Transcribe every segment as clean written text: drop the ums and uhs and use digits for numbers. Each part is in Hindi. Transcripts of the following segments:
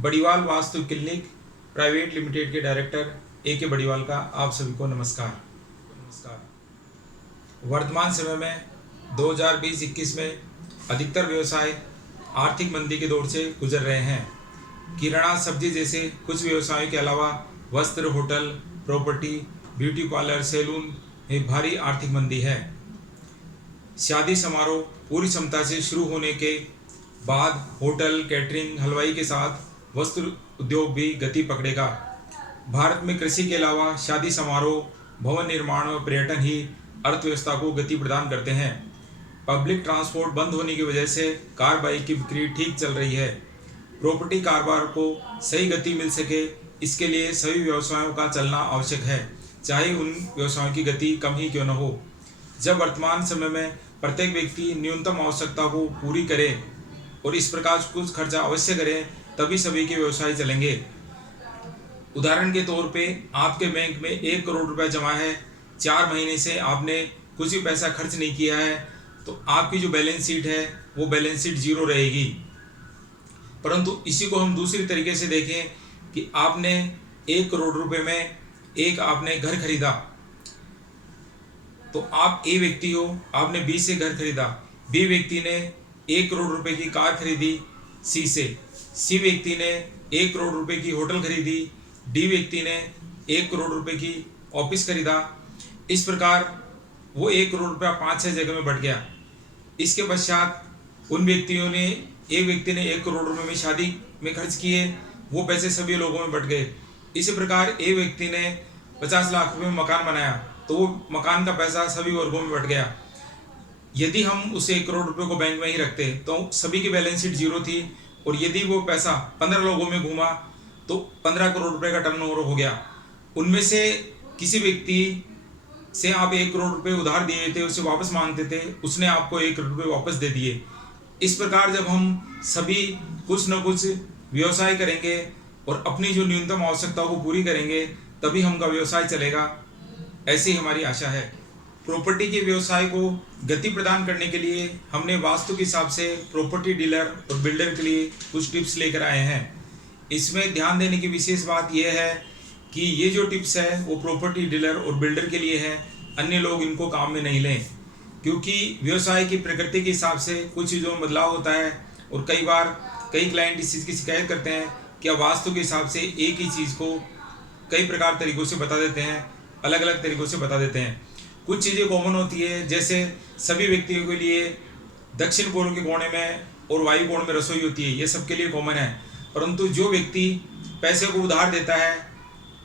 Badiwal vastu clinic private limited के डायरेक्टर A.K. बड़ीवाल का आप सभी को नमस्कार। वर्तमान समय में 2020-21 में अधिकतर व्यवसाय आर्थिक मंदी के दौर से गुजर रहे हैं। किराना, सब्जी जैसे कुछ व्यवसायों के अलावा वस्त्र, hotel, property, beauty parlour, salon में भारी आर्थिक मंदी है। शादी समारोह पूरी क्षमता से शुरू होने के बाद होटल, कैटरिंग, हलवाई के साथ वस्त्र उद्योग भी गति पकड़ेगा। भारत में कृषि के अलावा शादी समारोह, भवन निर्माण और पर्यटन ही अर्थव्यवस्था को गति प्रदान करते हैं। पब्लिक ट्रांसपोर्ट बंद होने की वजह से कार, बाइक की बिक्री ठीक चल रही है। प्रॉपर्टी कारोबार को सही गति मिल सके, इसके लिए सभी व्यवसायों का चलना आवश्यक है, चाहे उन व्यवसायों की गति कम ही क्यों न हो। जब वर्तमान समय में प्रत्येक व्यक्ति न्यूनतम आवश्यकता को पूरी करे और इस प्रकार कुछ खर्चा अवश्य करें, तभी सभी के व्यवसाय चलेंगे। उदाहरण के तौर पे आपके बैंक में 1 करोड़ रुपए जमा है, 4 महीने से आपने कुछ भी पैसा खर्च नहीं किया है, तो आपकी जो बैलेंस शीट है वो बैलेंस शीट जीरो रहेगी। परंतु इसी को हम दूसरी तरीके से देखें कि आपने 1 करोड़ रुपए में एक आपने घर खरीदा, तो आप ए व्यक्ति हो, आपने बी से घर खरीदा। बी व्यक्ति ने 1 करोड़ रुपए की कार खरीदी सी से। सी व्यक्ति ने 1 करोड़ रुपए की होटल खरीदी। डी व्यक्ति ने 1 करोड़ रुपए की ऑफिस खरीदा। इस प्रकार वो 1 करोड़ रुपया 5-6 जगह में बढ़ गया। इसके पश्चात उन व्यक्तियों ने, एक व्यक्ति ने 1 करोड़ रुपए में शादी में खर्च किए, वो पैसे सभी लोगों में बढ़ गए। इसी प्रकार ए व्यक्ति ने 50 लाख रुपए में मकान बनाया, तो वो मकान का पैसा सभी वर्गों में बढ़ गया। यदि हम उसे 1 करोड़ रुपए को बैंक में ही रखते तो सभी की बैलेंस शीट जीरो थी, और यदि वो पैसा 15 लोगों में घूमा तो 15 करोड़ रुपए का टर्नओवर हो गया। उनमें से किसी व्यक्ति से आप 1 करोड़ रुपए उधार दिए थे, उसे वापस मांगते थे, उसने आपको 1 करोड़ रुपए वापस दे दिए। इस प्रकार जब हम सभी कुछ न कुछ व्यवसाय करेंगे और अपनी जो न्यूनतम आवश्यकताओं को पूरी करेंगे, तभी हमका व्यवसाय चलेगा, ऐसी हमारी आशा है। प्रॉपर्टी के व्यवसाय को गति प्रदान करने के लिए हमने वास्तु के हिसाब से प्रॉपर्टी डीलर और बिल्डर के लिए कुछ टिप्स लेकर आए हैं। इसमें ध्यान देने की विशेष बात यह है कि ये जो टिप्स है वो प्रॉपर्टी डीलर और बिल्डर के लिए है, अन्य लोग इनको काम में नहीं लें, क्योंकि व्यवसाय की प्रकृति के हिसाब से कुछ चीज़ों में बदलाव होता है। और कई बार कई क्लाइंट इस चीज़ की शिकायत करते हैं कि अब वास्तु के हिसाब से एक ही चीज़ को कई प्रकार तरीक़ों से बता देते हैं, अलग अलग तरीक़ों से बता देते हैं। कुछ चीज़ें कॉमन होती है, जैसे सभी व्यक्तियों के लिए दक्षिण पूर्व के कोने में और वायु कोण में रसोई होती है, ये सबके लिए कॉमन है। परंतु जो व्यक्ति पैसे को उधार देता है,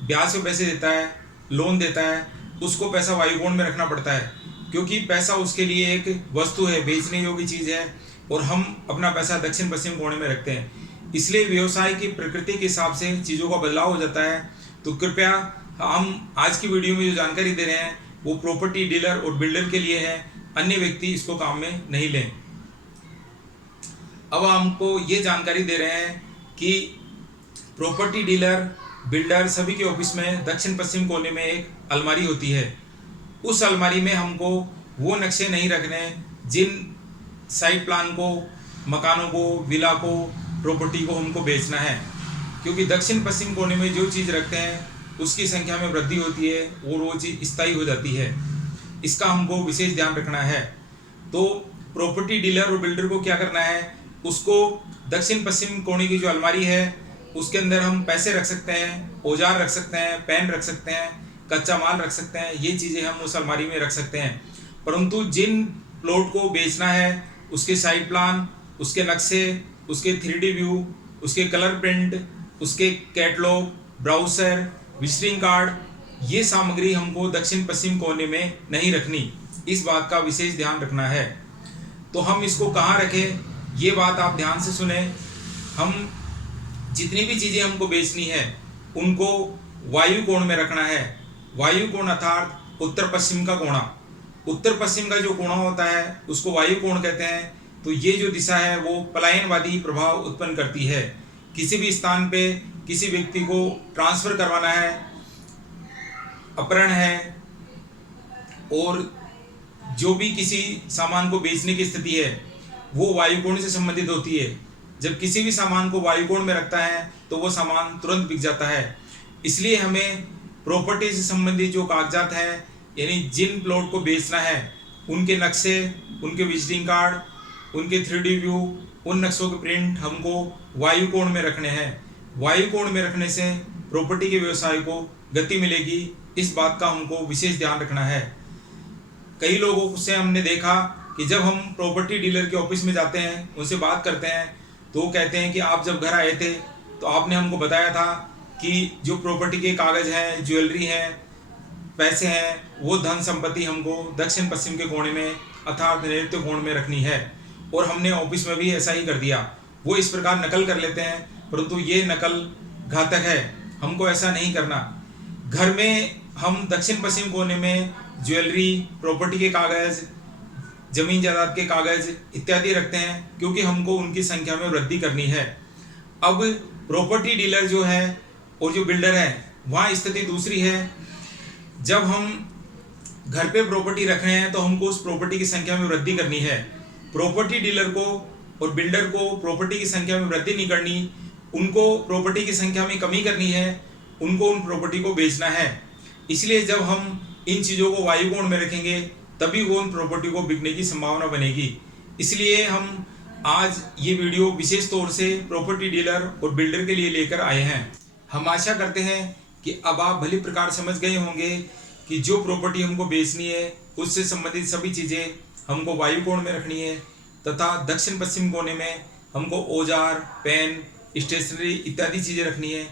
ब्याज पे पैसे देता है, लोन देता है, उसको पैसा वायु कोण में रखना पड़ता है, क्योंकि पैसा उसके लिए एक वस्तु है, बेचने योग्य चीज़ है, और हम अपना पैसा दक्षिण पश्चिम कोने में रखते हैं। इसलिए व्यवसाय की प्रकृति के हिसाब से चीज़ों का बदलाव हो जाता है। तो कृपया हम आज की वीडियो में जो जानकारी दे रहे हैं वो प्रॉपर्टी डीलर और बिल्डर के लिए है, अन्य व्यक्ति इसको काम में नहीं लें। अब हमको ये जानकारी दे रहे हैं कि प्रॉपर्टी डीलर, बिल्डर सभी के ऑफिस में दक्षिण पश्चिम कोने में एक अलमारी होती है। उस अलमारी में हमको वो नक्शे नहीं रखने जिन साइट प्लान को, मकानों को, विला को, प्रॉपर्टी को हमको बेचना है, क्योंकि दक्षिण पश्चिम कोने में जो चीज़ रखते हैं उसकी संख्या में वृद्धि होती है और वो चीज़ स्थायी हो जाती है। इसका हमको विशेष ध्यान रखना है। तो प्रॉपर्टी डीलर और बिल्डर को क्या करना है, उसको दक्षिण पश्चिम कोने की जो अलमारी है उसके अंदर हम पैसे रख सकते हैं, औजार रख सकते हैं, पेन रख सकते हैं, कच्चा माल रख सकते हैं, ये चीज़ें हम उस अलमारी में रख सकते हैं। परंतु जिन प्लॉट को बेचना है उसके साइट प्लान, उसके नक्शे, उसके 3D व्यू, उसके कलर प्रिंट, उसके कैटलॉग, ब्राउज़र, विजिटिंग कार्ड, ये सामग्री हमको दक्षिण पश्चिम कोने में नहीं रखनी। इस बात का विशेष ध्यान रखना है। तो हम इसको कहाँ रखें, ये बात आप ध्यान से सुने। हम जितनी भी चीज़ें हमको बेचनी है उनको वायु कोण में रखना है। वायु कोण अर्थात उत्तर पश्चिम का कोणा। उत्तर पश्चिम का जो कोणा होता है उसको वायु कोण कहते हैं। तो ये जो दिशा है वो पलायनवादी प्रभाव उत्पन्न करती है। किसी भी स्थान पे किसी व्यक्ति को ट्रांसफ़र करवाना है, अपहरण है, और जो भी किसी सामान को बेचने की स्थिति है वो वायु कोण से संबंधित होती है। जब किसी भी सामान को वायुकोण में रखता है तो वो सामान तुरंत बिक जाता है। इसलिए हमें प्रॉपर्टी से संबंधित जो कागजात हैं, यानी जिन प्लॉट को बेचना है उनके नक्शे, उनके विजिटिंग कार्ड, उनके 3D व्यू, उन नक्शों के प्रिंट हमको वायुकोण में रखने हैं। वायुकोण में रखने से प्रॉपर्टी के व्यवसाय को गति मिलेगी, इस बात का हमको विशेष ध्यान रखना है। कई लोगों से हमने देखा कि जब हम प्रॉपर्टी डीलर के ऑफिस में जाते हैं, उनसे बात करते हैं, तो वो कहते हैं कि आप जब घर आए थे तो आपने हमको बताया था कि जो प्रॉपर्टी के कागज़ हैं, ज्वेलरी हैं, पैसे हैं, वो धन संपत्ति हमको दक्षिण पश्चिम के कोने में अर्थात नैऋत्य कोण में रखनी है। और हमने ऑफिस में भी ऐसा ही कर दिया। वो इस प्रकार नकल कर लेते हैं, परंतु ये नकल घातक है, हमको ऐसा नहीं करना। घर में हम दक्षिण पश्चिम कोने में ज्वेलरी, प्रॉपर्टी के कागज़, जमीन जायदाद के कागज़ इत्यादि रखते हैं, क्योंकि हमको उनकी संख्या में वृद्धि करनी है। अब प्रॉपर्टी डीलर जो है और जो बिल्डर है, वहाँ स्थिति दूसरी है। जब हम घर पे प्रॉपर्टी रख रहे हैं तो हमको उस प्रॉपर्टी की संख्या में वृद्धि करनी है। प्रॉपर्टी डीलर को और बिल्डर को प्रॉपर्टी की संख्या में वृद्धि नहीं करनी, उनको प्रॉपर्टी की संख्या में कमी करनी है, उनको उन प्रॉपर्टी को बेचना है। इसलिए जब हम इन चीज़ों को वायुकोण में रखेंगे तभी वो उन प्रॉपर्टी को बिकने की संभावना बनेगी। इसलिए हम आज ये वीडियो विशेष तौर से प्रॉपर्टी डीलर और बिल्डर के लिए लेकर आए हैं। हम आशा करते हैं कि अब आप भली प्रकार समझ गए होंगे कि जो प्रॉपर्टी हमको बेचनी है उससे संबंधित सभी चीज़ें हमको वायुकोण में रखनी है, तथा दक्षिण पश्चिम कोने में हमको औजार, पेन, स्टेशनरी इत्यादि चीज़ें रखनी है।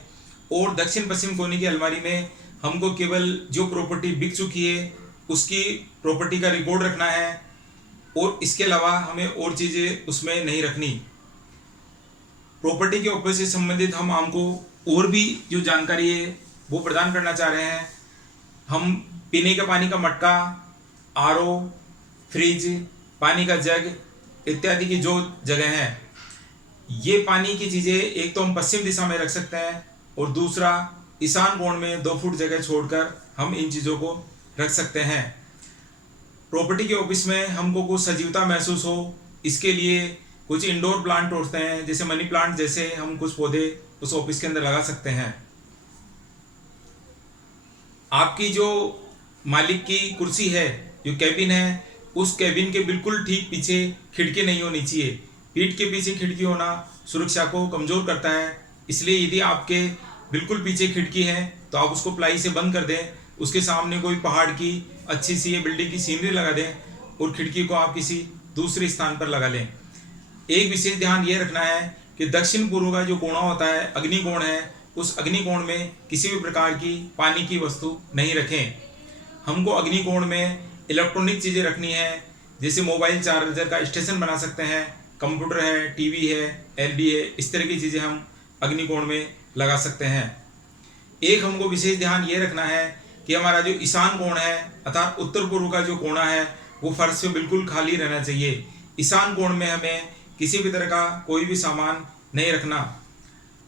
और दक्षिण पश्चिम कोने की अलमारी में हमको केवल जो प्रॉपर्टी बिक चुकी है उसकी प्रॉपर्टी का रिकॉर्ड रखना है, और इसके अलावा हमें और चीज़ें उसमें नहीं रखनी। प्रॉपर्टी के ऑफिस से संबंधित हम आपको और भी जो जानकारी है वो प्रदान करना चाह रहे हैं। हम पीने के पानी का मटका, RO, फ्रिज, पानी का जग इत्यादि की जो जगह हैं, ये पानी की चीज़ें एक तो हम पश्चिम दिशा में रख सकते हैं, और दूसरा ईशान कोण में 2 फुट जगह छोड़कर हम इन चीज़ों को रख सकते हैं। प्रॉपर्टी के ऑफिस में हमको कुछ सजीवता महसूस हो, इसके लिए कुछ इंडोर प्लांट होते हैं, जैसे मनी प्लांट जैसे हम कुछ पौधे उस ऑफिस के अंदर लगा सकते हैं। आपकी जो मालिक की कुर्सी है, जो कैबिन है, उस कैबिन के बिल्कुल ठीक पीछे खिड़की नहीं होनी चाहिए। पीठ के पीछे खिड़की होना सुरक्षा को कमज़ोर करता है। इसलिए यदि आपके बिल्कुल पीछे खिड़की है तो आप उसको प्लाई से बंद कर दें, उसके सामने कोई पहाड़ की अच्छी सी बिल्डिंग की सीनरी लगा दें, और खिड़की को आप किसी दूसरे स्थान पर लगा लें। एक विशेष ध्यान ये रखना है कि दक्षिण पूर्व का जो कोना होता है, अग्निकोण है, उस अग्निकोण में किसी भी प्रकार की पानी की वस्तु नहीं रखें। हमको अग्निकोण में इलेक्ट्रॉनिक चीज़ें रखनी है, जैसे मोबाइल चार्जर का स्टेशन बना सकते हैं, कंप्यूटर है, टीवी है, LED है, इस तरह की चीज़ें हम अग्निकोण में लगा सकते हैं। एक हमको विशेष ध्यान ये रखना है कि हमारा जो ईशान कोण है अर्थात उत्तर पूर्व का जो कोना है वो फर्श से बिल्कुल खाली रहना चाहिए। ईशान कोण में हमें किसी भी तरह का कोई भी सामान नहीं रखना।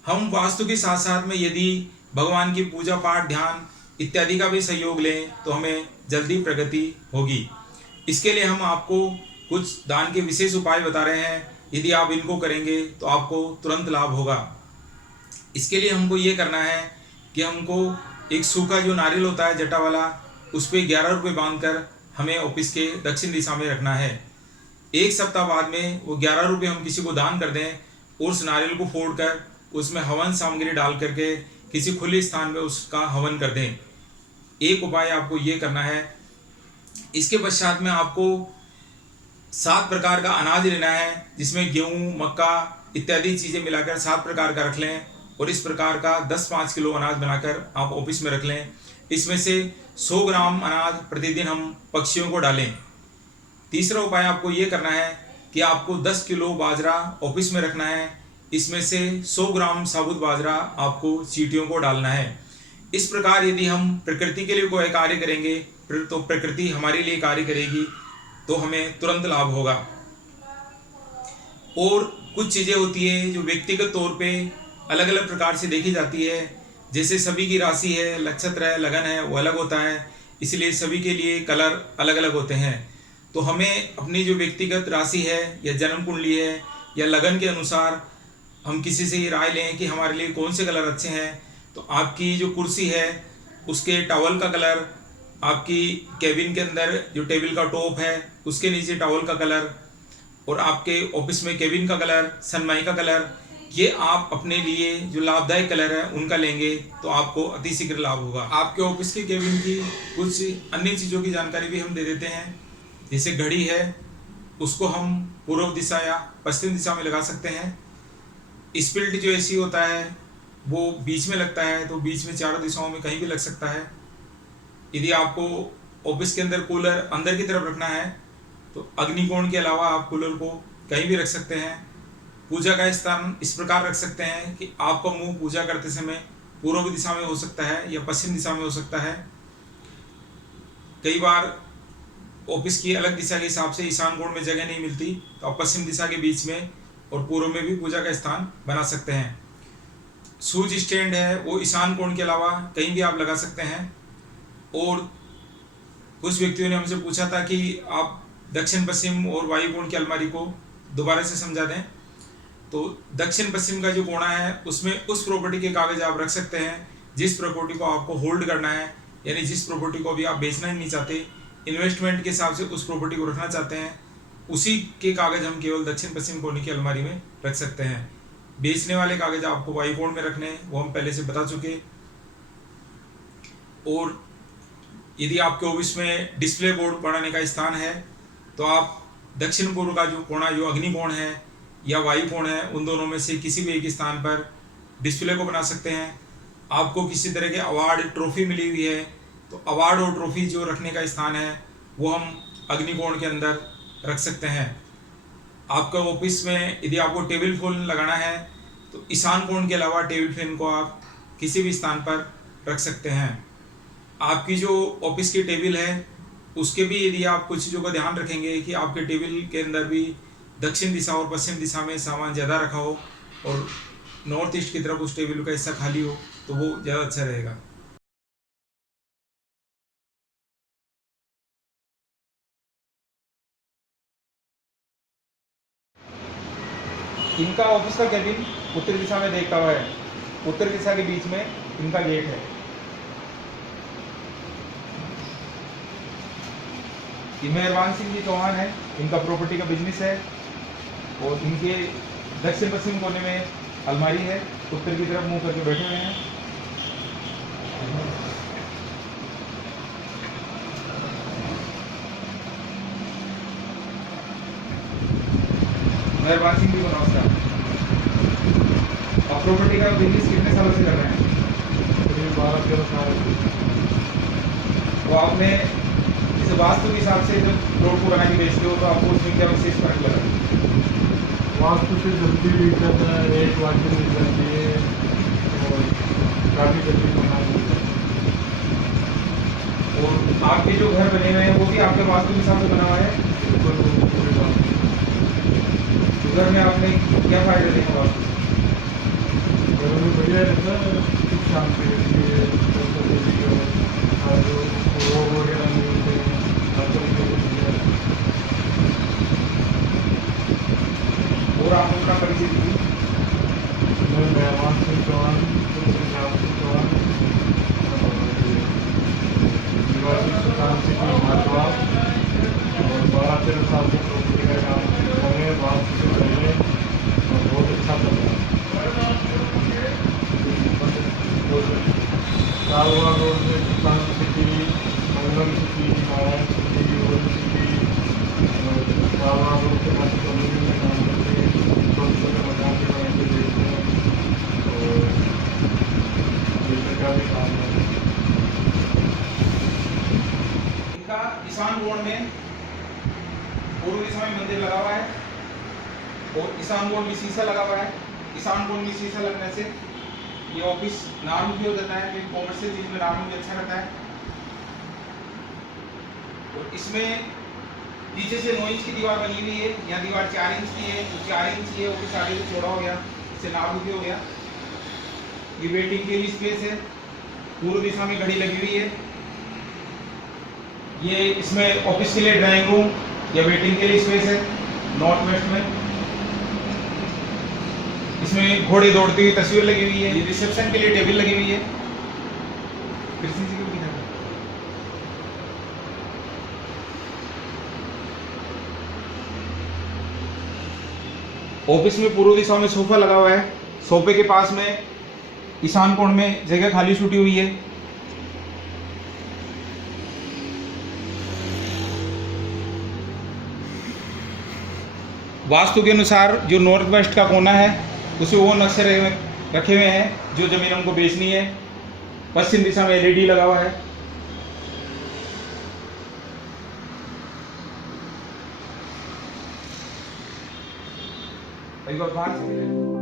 हम वास्तु के साथ साथ में यदि भगवान की पूजा पाठ, ध्यान इत्यादि का भी सहयोग लें तो हमें जल्दी प्रगति होगी। इसके लिए हम आपको कुछ दान के विशेष उपाय बता रहे हैं। यदि आप इनको करेंगे तो आपको तुरंत लाभ होगा। इसके लिए हमको ये करना है कि हमको एक सूखा जो नारियल होता है जटा वाला, उस पर 11 रुपये बांध कर हमें ऑफिस के दक्षिण दिशा में रखना है। 1 सप्ताह बाद में वो 11 रुपये हम किसी को दान कर दें, और उस नारियल को फोड़ कर उसमें हवन सामग्री डाल करके किसी खुले स्थान में उसका हवन कर दें। एक उपाय आपको ये करना है। इसके पश्चात में आपको 7 प्रकार का अनाज लेना है, जिसमें गेहूँ, मक्का इत्यादि चीज़ें मिलाकर 7 प्रकार का रख लें, और इस प्रकार का 10-5 किलो अनाज बनाकर आप ऑफिस में रख लें। इसमें से 100 ग्राम अनाज प्रतिदिन हम पक्षियों को डालें। तीसरा उपाय आपको ये करना है कि आपको 10 किलो बाजरा ऑफिस में रखना है। इसमें से 100 ग्राम साबुत बाजरा आपको चींटियों को डालना है। इस प्रकार यदि हम प्रकृति के लिए कोई कार्य करेंगे तो प्रकृति हमारे लिए कार्य करेगी, तो हमें तुरंत लाभ होगा। और कुछ चीज़ें होती है जो व्यक्तिगत तौर पे अलग अलग प्रकार से देखी जाती है, जैसे सभी की राशि है, नक्षत्र है, लगन है, वो अलग होता है, इसलिए सभी के लिए कलर अलग अलग होते हैं। तो हमें अपनी जो व्यक्तिगत राशि है या जन्म कुंडली है या लगन के अनुसार हम किसी से ये राय लें कि हमारे लिए कौन से कलर अच्छे हैं, तो आपकी जो कुर्सी है उसके टॉवल का कलर, आपकी कैबिन के अंदर जो टेबल का टॉप है उसके नीचे टॉवल का कलर, और आपके ऑफिस में कैबिन का कलर, सनमाई का कलर, ये आप अपने लिए जो लाभदायक कलर है उनका लेंगे तो आपको अतिशीघ्र लाभ होगा। आपके ऑफिस के कैबिन की कुछ अन्य चीज़ों की जानकारी भी हम दे देते हैं। जैसे घड़ी है, उसको हम पूर्व दिशा या पश्चिम दिशा में लगा सकते हैं। स्प्लिट जो एसी होता है वो बीच में लगता है, तो बीच में चारों दिशाओं में कहीं भी लग सकता है। यदि आपको ऑफिस के अंदर कूलर अंदर की तरफ रखना है तो अग्निकोण के अलावा आप कूलर को कहीं भी रख सकते हैं। पूजा का स्थान इस प्रकार रख सकते हैं कि आपका मुंह पूजा करते समय पूर्व दिशा में हो सकता है या पश्चिम दिशा में हो सकता है। कई बार ऑफिस की अलग दिशा के हिसाब से ईशान कोण में जगह नहीं मिलती, तो आप पश्चिम दिशा के बीच में और पूर्व में भी पूजा का स्थान बना सकते हैं। शूज स्टैंड है वो ईशान कोण के अलावा कहीं भी आप लगा सकते हैं। और कुछ व्यक्तियों ने हमसे पूछा था कि आप दक्षिण पश्चिम और वायु कोण की अलमारी को दोबारा से समझा दें। तो दक्षिण पश्चिम का जो कोना है उसमें उस प्रॉपर्टी के कागज आप रख सकते हैं जिस प्रॉपर्टी को आपको होल्ड करना है, यानी जिस प्रॉपर्टी को अभी आप बेचना ही नहीं चाहते, इन्वेस्टमेंट के हिसाब से उस प्रॉपर्टी को रखना चाहते हैं, उसी के कागज हम केवल दक्षिण पश्चिम कोने की अलमारी में रख सकते हैं। बेचने वाले कागज आपको वायु कोण में रखने हैं, वो हम पहले से बता चुके। और यदि आपके ऑफिस में डिस्प्ले बोर्ड बनाने का स्थान है तो आप दक्षिण पूर्व का जो कोना, जो अग्नि कोण है या वायु कोण है, उन दोनों में से किसी भी एक स्थान पर डिस्प्ले को बना सकते हैं। आपको किसी तरह के अवार्ड, ट्रॉफी मिली हुई है तो अवार्ड और ट्रॉफी जो रखने का स्थान है वो हम अग्निकोण के अंदर रख सकते हैं। आपका ऑफिस में यदि आपको टेबल फैन लगाना है तो ईशान कोण के अलावा टेबल फैन को आप किसी भी स्थान पर रख सकते हैं। आपकी जो ऑफिस की टेबल है उसके भी यदि आप कुछ चीज़ों का ध्यान रखेंगे कि आपके टेबल के अंदर भी दक्षिण दिशा और पश्चिम दिशा में सामान ज़्यादा रखा हो और नॉर्थ ईस्ट की तरफ उस टेबल का हिस्सा खाली हो तो वो ज़्यादा अच्छा रहेगा। इनका ऑफिस का कैबिन उत्तर दिशा में देखता हुआ है। उत्तर दिशा के बीच में इनका गेट है। ये मेहरबान सिंह जी चौहान है, इनका प्रॉपर्टी का बिजनेस है और इनके दक्षिण पश्चिम कोने में अलमारी है, उत्तर की तरफ मुंह करके बैठे हुए हैं। मेहरबान सिंह जी को नमस्कार। आप प्रॉपर्टी का बिजनेस कितने सालों से कर रहे हैं? 12-13 साल। तो आपने जैसे वास्तु के हिसाब से जब प्लॉट को बना के बेचते हो तो आपको उसमें क्या विशेष फर्क लगा? वास्तु से जल्दी भी जाता है, एक वाक्य मिल जाती है और काफ़ी जल्दी बना देता है। और आपके जो घर बने हुए हैं वो भी आपके वास्तु के हिसाब से बना हुआ है? तो घर में आपने क्या फायदे देखे वास्तु से? घर में बढ़िया रहता है, सुख शांति रहती है, और रोग वगैरह नहीं होते हैं, हर तरीके से बढ़िया है। और आप अपना परिचय दीजिए। मैं मेहरबान सिंह चौहान, चौहान निवासी सुल्तान सिटी महाद्वार और 12-13 साल से प्रॉपर्टी का काम कर रहे हैं। बात से पहले और बहुत अच्छा चल रहा है। कारोबार रोड में Sultan city, Mangalam city, Narayan city, old city, Karobar road के पास कॉलोनी में काम करते हैं, छोटे मकान के बना के देते हैं और ये का भी काम है। इनका ईशान कोण में पूर्व दिशा में मंदिर लगा हुआ है और ईशान कोण में शीशा लगा हुआ है। ईशान कोण में शीशा लगने से ये ऑफिस नार्मल हो जाता है, लेकिन कॉमर्शियल चीज में नार्मल भी अच्छा रहता है। और इसमें नीचे से 9 इंच की दीवार बनी हुई है, यहाँ दीवार 4 इंच की है, तो 4 इंच की है, ऑफिस आगे से छोड़ा हो गया, इससे नार्मल भी हो गया। ये वेटिंग के लिए स्पेस है, पूर्व दिशा में घड़ी लगी हुई है। ये इसमें ऑफिस के लिए ड्राइंग रूम या वेटिंग के लिए स्पेस है नॉर्थ वेस्ट में। इसमें घोड़े दौड़ती हुई तस्वीर लगी हुई है। ये रिसेप्शन के लिए टेबल लगी हुई है। कृष्ण जी को भी दिखा दो। ऑफिस में पूर्व दिशा में सोफा लगा हुआ है। सोफे के पास में ईशान कोण में जगह खाली छूटी हुई है। वास्तु के अनुसार जो नॉर्थ वेस्ट का कोना है उसे वो नक्शे रखे हुए हैं जो जमीन हमको बेचनी है। पश्चिम दिशा में एलईडी लगा हुआ है। एक बार बाहर से